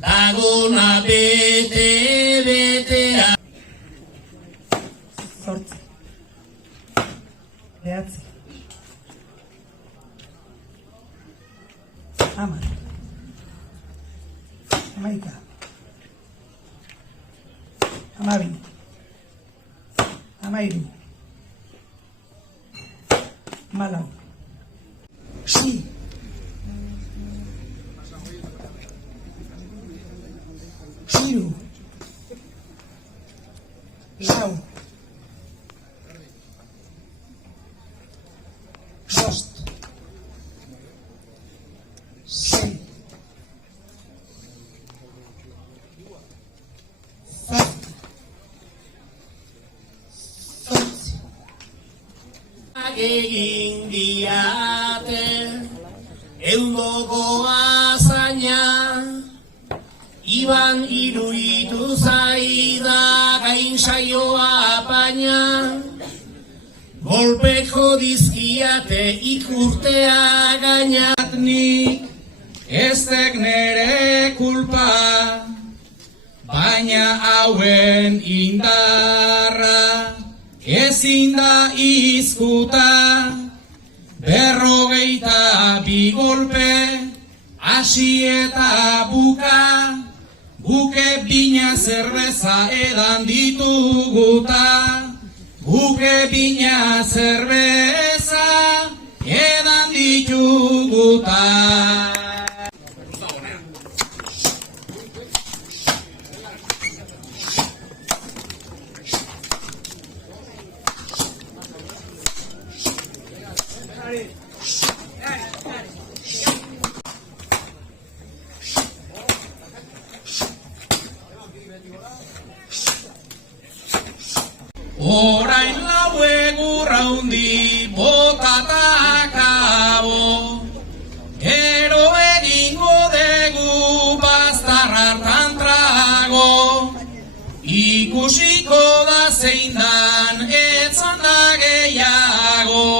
Daguna bete-betea. 8 9 10 11 12 13 14 6 Hiru, lau, bost, sei, zazpi, zortzi. Egin diate, eundoko azaina, Iban iruditu zaida gain saioa apaina, golpeko dizkiate ikurtea gaina. Nik ez dek nere kulpa, baina hauen indarra ezin da izkuta. 52 golpe, hasi eta buka, guke bina zerbeza edan dituguta. Guke bina zerbeza edan dituguta. Orain lau egurra hundi botata akabo, gero egingo degu baztarra hartan trago, ikusiko da zein dan etzan da gehiago.